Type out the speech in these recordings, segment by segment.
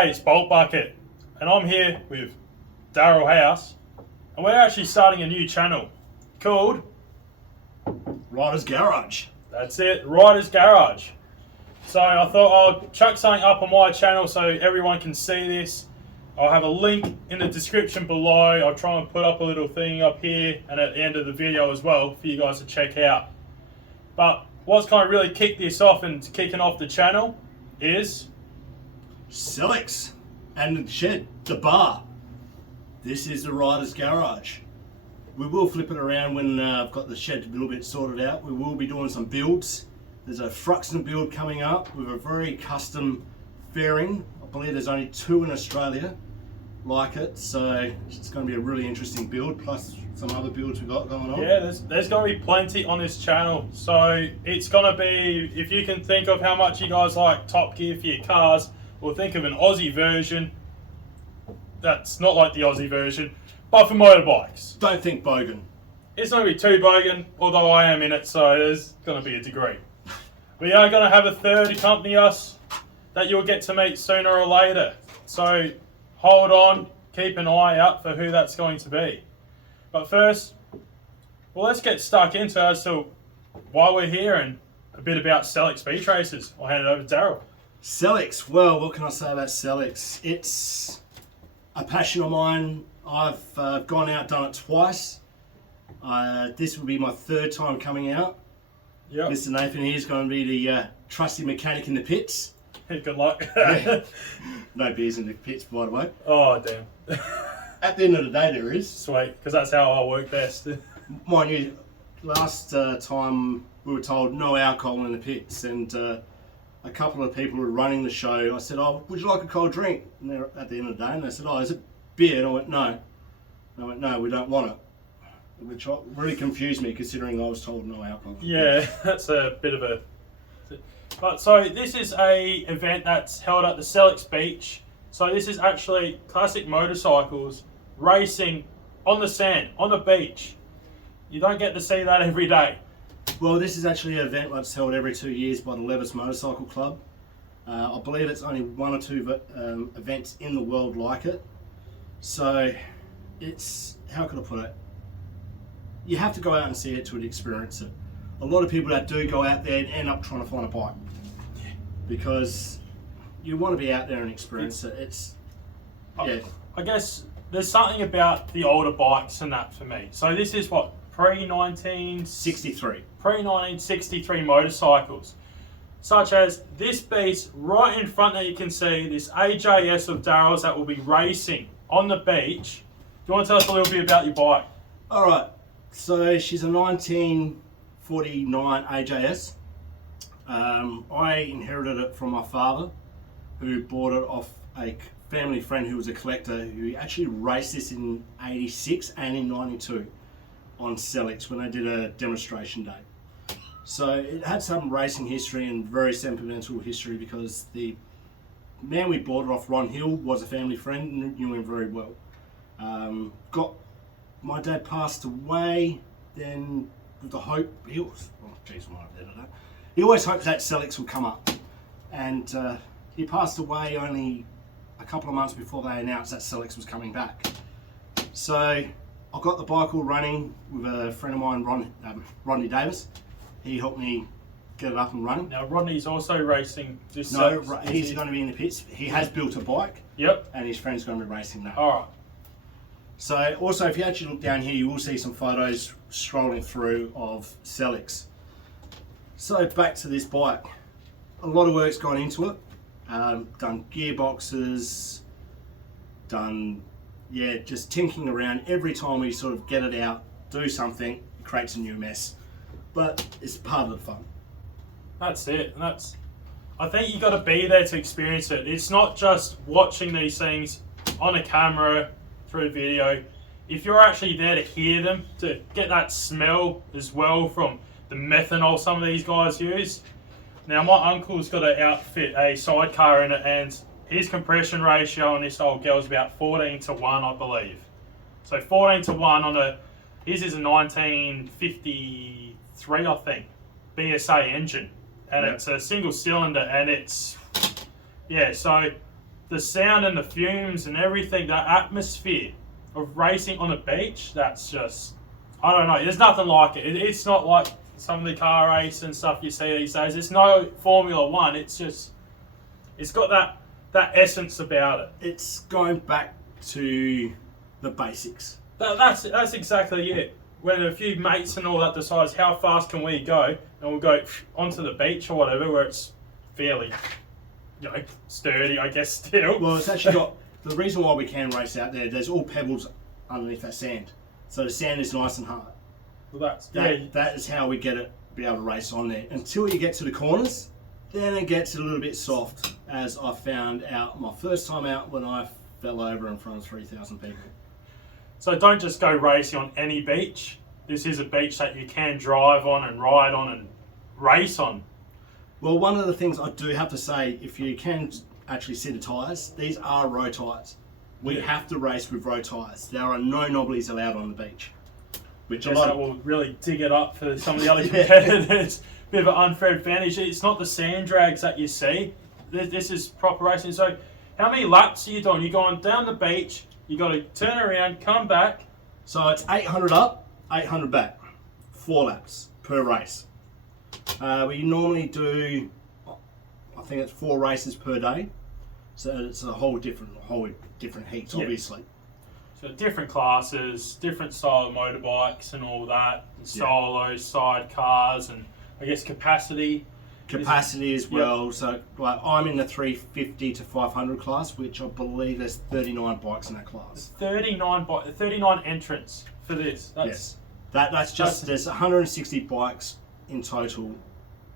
G'day, it's Bolt Bucket, and I'm here with Daryl House, and we're actually starting a new channel called Rider's Garage. That's it, Rider's Garage. So I thought I'll chuck something up on my channel so everyone can see this. I'll have a link in the description below. I'll try and put up a little thing up here and at the end of the video as well for you guys to check out. But what's kind of really kicked this off and kicking off the channel is Sellicks and the shed, the bar. This is the Rider's Garage. We will flip it around when I've got the shed a little bit sorted out. We will be doing some builds. There's a Fruxton build coming up with a very custom fairing. I believe there's only 2 in Australia like it, so it's going to be a really interesting build, plus some other builds we've got going on. Yeah, there's going to be plenty on this channel. So it's going to be, if you can think of how much you guys like Top Gear for your cars, or think of an Aussie version that's not like the Aussie version, but for motorbikes. Don't think bogan. It's going to be too bogan, although I am in it, so there's going to be a degree. We are going to have a third accompany us that you'll get to meet sooner or later. So hold on, keep an eye out for who that's going to be. But first, well, let's get stuck into as to why we're here and a bit about Sellicks Beach Racers. I'll hand it over to Daryl. Sellicks, well, what can I say about Sellicks? It's a passion of mine. I've gone out, done it twice. This will be my 3rd time coming out. Yep. Mr. Nathan here is going to be the trusty mechanic in the pits. Good luck. Yeah. No beers in the pits, by the way. Oh, damn. At the end of the day, there is. Sweet, because that's how I work best. Mind you, last time we were told no alcohol in the pits, and a couple of people were running the show. I said, "Oh, would you like a cold drink?" And they're at the end of the day, and they said, "Oh, is it beer?" And I went, "No." And I went, "No, we don't want it," which really confused me, considering I was told no alcohol. Yeah, that's a bit of a... But so this is a event that's held at the Sellicks Beach. So this is actually classic motorcycles racing on the sand, on the beach. You don't get to see that every day. Well, this is actually an event that's held every 2 years by the Levis Motorcycle Club. I believe it's only 1 or 2 events in the world like it. So it's, how can I put it? You have to go out and see it to experience it. A lot of people that do go out there end up trying to find a bike, because you want to be out there and experience it. It's, yeah. I guess there's something about the older bikes and that for me. So this is what, Pre-1963 motorcycles, such as this beast right in front that you can see, this AJS of Daryl's that will be racing on the beach. Do you want to tell us a little bit about your bike? All right, so she's a 1949 AJS. I inherited it from my father, who bought it off a family friend who was a collector, who actually raced this in 86 and in 92 on Sellicks when they did a demonstration day. So it had some racing history and very sentimental history, because the man we bought it off, Ron Hill, was a family friend and knew him very well. My dad passed away then with the hope, he always hoped that Sellicks would come up, and he passed away only a couple of months before they announced that Sellicks was coming back. So I got the bike all running with a friend of mine, Rodney Davis. He helped me get it up and running. Now Rodney's also racing this. No, he's going to be in the pits. He has built a bike. Yep. And his friend's going to be racing that. All right. So also, if you actually look down here, you will see some photos scrolling through of Sellicks. So back to this bike. A lot of work's gone into it. Done gearboxes, done, yeah, just tinkering around. Every time we sort of get it out, do something, it creates a new mess. But it's part of the fun. That's it. And that's, I think you got to be there to experience it. It's not just watching these things on a camera, through a video. If you're actually there to hear them, to get that smell as well from the methanol some of these guys use. Now my uncle's got to outfit a sidecar in it, and his compression ratio on this old girl is about 14:1, I believe. So 14:1 on a, his is a 1953, I think, BSA engine, and It's a single cylinder, and it's, yeah, so the sound and the fumes and everything, that atmosphere of racing on a beach, that's just, I don't know, there's nothing like it. It's not like some of the car race and stuff you see these days. It's no Formula One. It's just, it's got that essence about it. It's going back to the basics. That's exactly it. When a few mates and all that decides how fast can we go, and we'll go onto the beach or whatever, where it's fairly, sturdy, I guess, still. Well, it's actually got, the reason why we can race out there, there's all pebbles underneath that sand. So the sand is nice and hard. Well, That is how we be able to race on there. Until you get to the corners, then it gets a little bit soft, as I found out my first time out when I fell over in front of 3,000 people. So don't just go racing on any beach. This is a beach that you can drive on and ride on and race on. Well, one of the things I do have to say, if you can actually see the tyres, these are road tyres. We have to race with road tyres. There are no knobblies allowed on the beach. Which a lot that will really dig it up for some of the other competitors. Bit of an unfair advantage. It's not the sand drags that you see. This is proper racing. So how many laps are you doing? You're going down the beach, you got to turn around, come back. So it's 800 up, 800 back. 4 laps per race. We normally do, I think it's 4 races per day. So it's a whole different heats, obviously. So different classes, different style of motorbikes and all that, and solos, sidecars, and I guess capacity. Capacity as well. Yep. So like I'm in the 350 to 500 class, which I believe there's 39 bikes in that class. 39 entrants for this. That's just there's 160 bikes in total,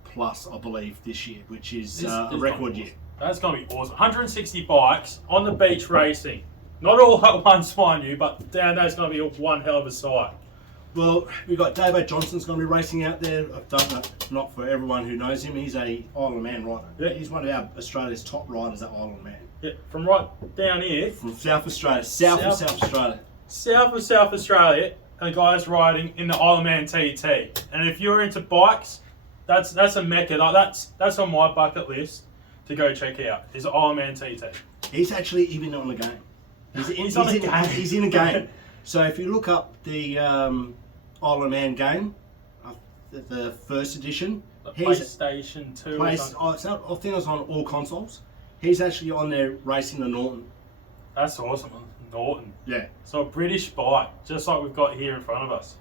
plus I believe this year, which is a record year. That's going to be awesome. 160 bikes on the beach racing. Not all at once, mind you, but down there's going to be one hell of a sight. Well, we've got Davo Johnson's going to be racing out there. I don't know, not for everyone who knows him. He's a Isle of Man rider. Yeah. He's one of our Australia's top riders at Isle of Man. Yeah, from right down here. From South Australia. South of South Australia. South of South Australia, and the guy's riding in the Isle of Man TT. And if you're into bikes, that's a mecca. Like that's on my bucket list to go check out. Is the Isle of Man TT. He's actually even on the game. He's in the game. So if you look up the Isle of Man game, the first edition, PlayStation 2. I think it was on all consoles. He's actually on there racing the Norton. That's awesome, Norton. Yeah. So a British bike, just like we've got here in front of us.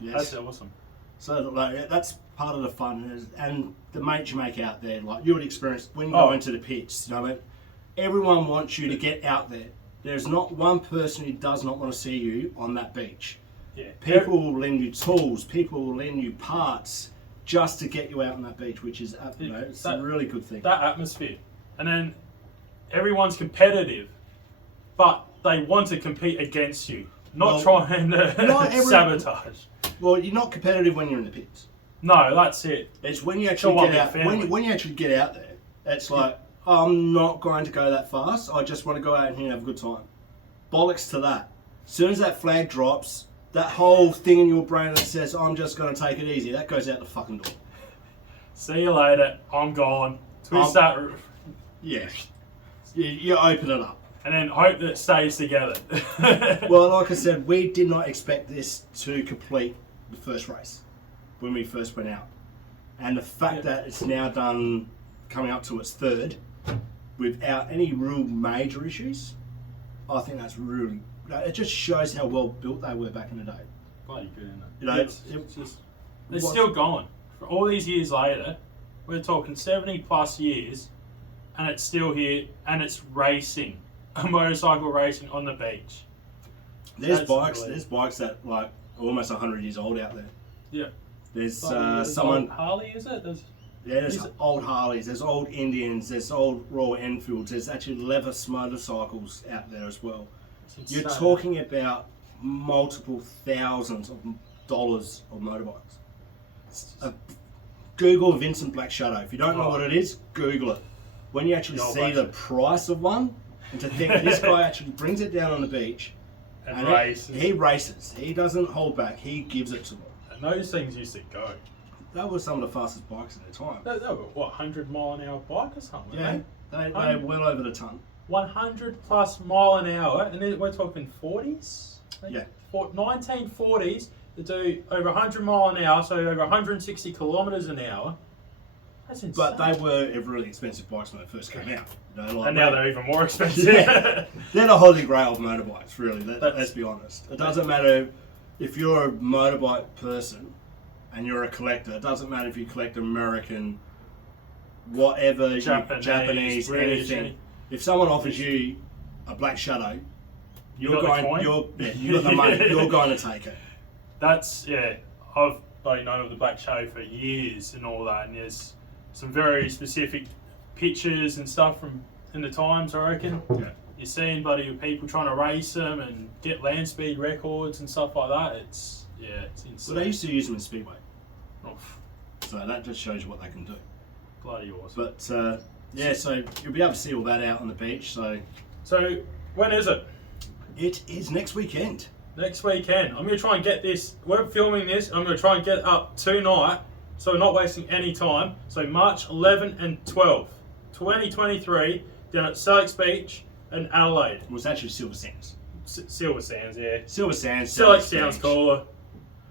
Yes. That's awesome. So like, that's part of the fun, and the mates you make out there, like you would experience when you go into the pits. You know what I mean? Everyone wants you to get out there. There's not one person who does not want to see you on that beach. Yeah. People will lend you tools. People will lend you parts just to get you out on that beach, which is it's a really good thing. That atmosphere, and then everyone's competitive, but they want to compete against you, not trying to sabotage. Well, you're not competitive when you're in the pits. No, that's it. It's when you actually get out. When you actually get out there, it's like, I'm not going to go that fast. I just want to go out here and have a good time. Bollocks to that. As soon as that flag drops, that whole thing in your brain that says, I'm just going to take it easy, that goes out the fucking door. See you later. I'm gone. Twist that. Yeah. You open it up. And then hope that it stays together. Well, like I said, we did not expect this to complete the first race when we first went out. And the fact that it's now done, coming up to its third, without any real major issues, I think that's really, it just shows how well built they were back in the day. Bloody good, isn't it? You know, it's still going. For all these years later, we're talking 70 plus years, and it's still here, and it's racing, a motorcycle racing on the beach. There's bikes that like are almost 100 years old out there. Yeah. There's someone. Harley, is it? There's old Harleys, there's old Indians, there's old Royal Enfields, there's actually Levis motorcycles out there as well. You're talking about multiple thousands of dollars of motorbikes. Google Vincent Black Shadow. If you don't know what it is, Google it. When you actually see the price of one, and to think this guy actually brings it down on the beach and races. He races. He doesn't hold back. He gives it to them. And those things used to go. That was some of the fastest bikes at the time. They were, 100 mile an hour bike or something? Yeah, they were well over the ton. 100 plus mile an hour, and then we're talking 40s? Yeah. 1940s to do over 100 mile an hour, so over 160 kilometres an hour. That's insane. But they were really expensive bikes when they first came out. You know, like and now they're even more expensive. Yeah. They're the holy grail of motorbikes, really. Let's be honest. It doesn't matter if you're a motorbike person and you're a collector. It doesn't matter if you collect American, whatever, Japanese, British, anything. If someone offers you a Black Shadow, you got the money. You're going to take it. That's I've known of the Black Shadow for years and all that, and there's some very specific pictures and stuff from in the times, I reckon. Yeah. You're seeing people trying to race them and get land speed records and stuff like that. It's insane. Well, they used to use them in Speedway. Oh, So that just shows you what they can do. bloody awesome. But so you'll be able to see all that out on the beach. So when is it? It is next weekend. Next weekend. I'm going to try and get this. We're filming this. I'm going to try and get it up tonight, so we're not wasting any time. So March 11 and 12, 2023, down at Sellicks Beach in Adelaide. It was actually Silver Sands. Silver Sands, yeah. Silver Sands. Sellicks sounds cooler.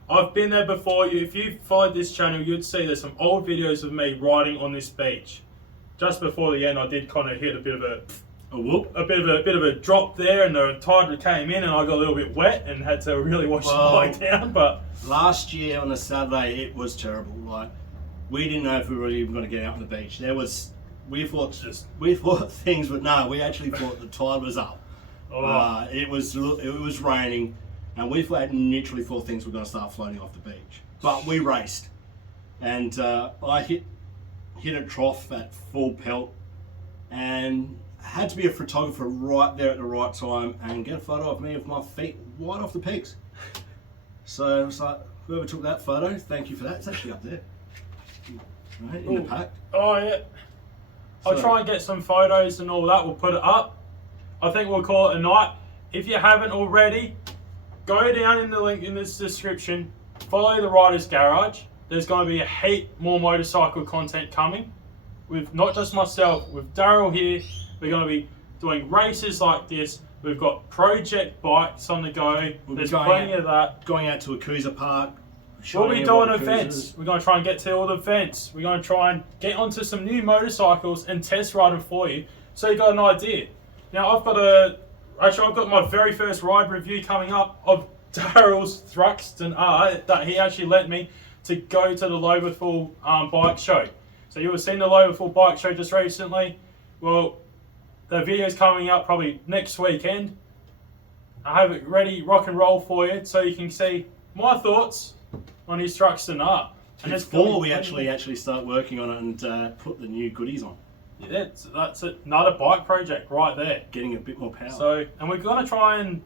I've been there before. If you followed this channel, you'd see there's some old videos of me riding on this beach. Just before the end, I did kind of hit a bit of a bit of a drop there, and the tide came in, and I got a little bit wet and had to really wash the bike down. But last year on a Saturday, it was terrible. Like, we didn't know if we were even going to get out on the beach. We thought things, but no, we actually thought the tide was up. It was raining, and we literally thought things were going to start floating off the beach. But we raced, and I hit a trough at full pelt, and had to be a photographer right there at the right time and get a photo of me with my feet right off the pegs. So it's like, whoever took that photo, thank you for that. It's actually up there, right, in the pack. Oh yeah. I'll try and get some photos and all that. We'll put it up. I think we'll call it a night. If you haven't already, go down in the link in this description. Follow the Riders Garage. There's going to be a heap more motorcycle content coming. With not just myself, with Daryl here. We're going to be doing races like this. We've got project bikes on the go. There's plenty of that. Going out to a cruiser park. We'll be doing events. We're going to try and get to all the events. We're going to try and get onto some new motorcycles and test ride them for you, so you got an idea. Now I've got my very first ride review coming up of Daryl's Thruxton R that he actually lent me to go to the Loverful bike show. So you have seen the Loverful bike show just recently. Well, the video's coming up probably next weekend. I have it ready, rock and roll for you, so you can see my thoughts on his Thruxton R. And before we actually start working on it and put the new goodies on. Yeah, that's another bike project right there. Getting a bit more power. So, and we're going to try and,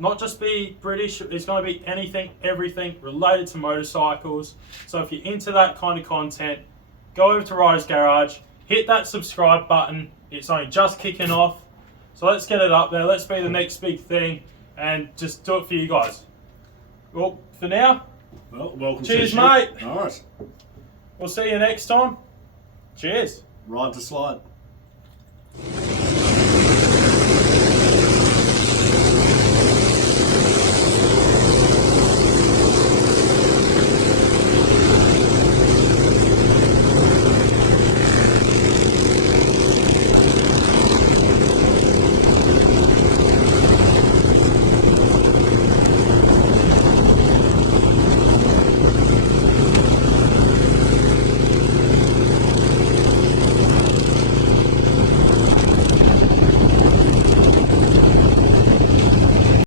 not just be British, it's going to be anything, everything related to motorcycles. So if you're into that kind of content, go over to Riders Garage, hit that subscribe button. It's only just kicking off. So let's get it up there. Let's be the next big thing and just do it for you guys. Well, for now, welcome. Cheers, mate. All right. We'll see you next time. Cheers. Ride to slide.